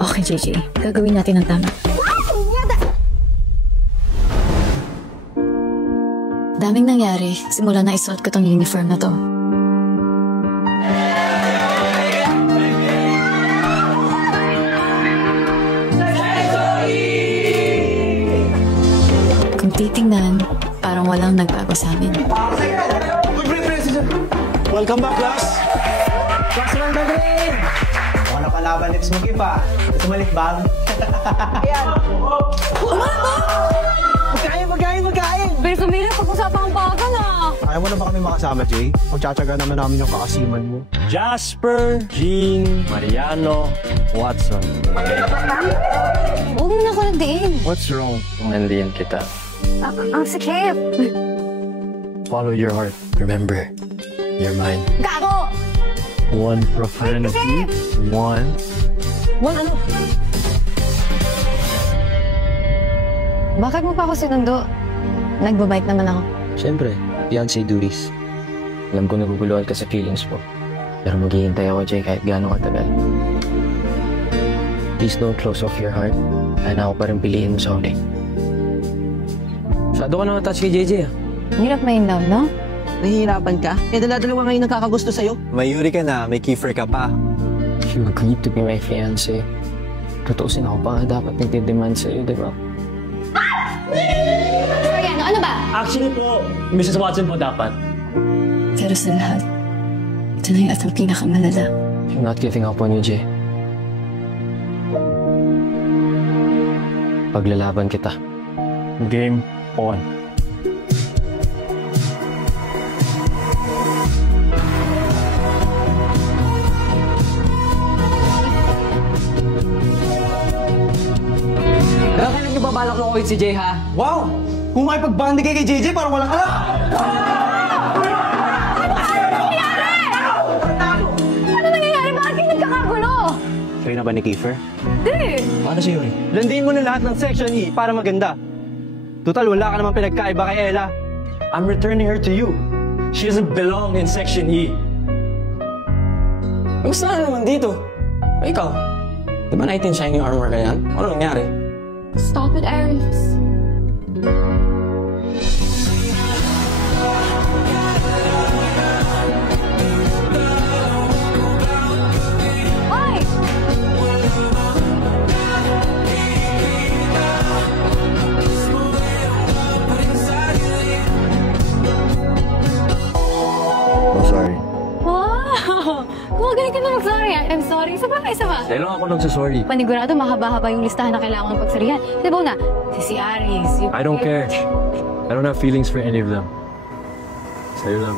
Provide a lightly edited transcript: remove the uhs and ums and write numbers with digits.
Okay, JJ. Gagawin natin ang tama. Daming nangyari simula na isuot ko tong uniform na to. Kung titingnan, parang walang nagbago sa amin. Welcome back, class! Class lang na grade! Ako na palaban next mag-iba. Gusto malikbang? Ayan! Magkain! Pero Camila, pag-usapan ang bagal ah! Ayaw mo na ba kami makasama, Jay? Magtsatsaga naman namin yung kakasiman mo. Jasper, Jean, Mariano, Watson. Huwag mo na ako nandiin. What's wrong kung nandiyan kita? Ang sakit! Follow your heart. Remember, you're mine. Gago! One profanity, one ano? Bakit mo pa ako sinundo? Nagbabike naman ako. Siyempre, fiancé duties. Alam ko naguguluhan ka sa feelings mo. Pero maghihintay ako, Jay, kahit gaano katagal. Please don't close off your heart. Kaya ako pa rin piliin mo sa huli. Masyado ka naman touch kay JJ, ah. Hirap may in love, no? Nahihirapan ka? Eh, dala-dalawa ngayon nakakagusto sa'yo. May Yuri ka na, may Kiefer ka pa. You agreed to be my fiancé. Tutuusin ako pa nga dapat nagdidemand sa'yo, di ba? Mariano, ano ba? Actually po, Mrs. Watson po dapat. Pero sa lahat, ito na yung atang pinakamalala. I'm not giving up on you, Jay. Paglalaban kita. Game on. Bakit nagbabalak ng ulit si Jay, ha? Wow! Kung makipag-bandi kay JJ, parang walang alak! Ano nangyayari? Bakit kayo nagkakagulo? Sa'yo na ba ni Kiefer? Di! Paano si Yuri? Landiin mo na lahat ng Section E para maganda. Total, wala ka naman pinagkaiba kay Ella. I'm returning her to you. She doesn't belong in Section E. Gusto na naman dito. Ikaw, di ba knight in shining armor ka yan? Ano nangyari? Stop it, Aries. Ay! I'm sorry. Wow! Kumagaling ka na mag-sorry. I'm sorry. Isa pa? Dahil lang ako nagsasorry. Panigurado, mahaba-haba yung listahan na kailangan ng pagsarihan. Diba na? Si Aries. I don't care. I don't have feelings for any of them. Sa'yo lang.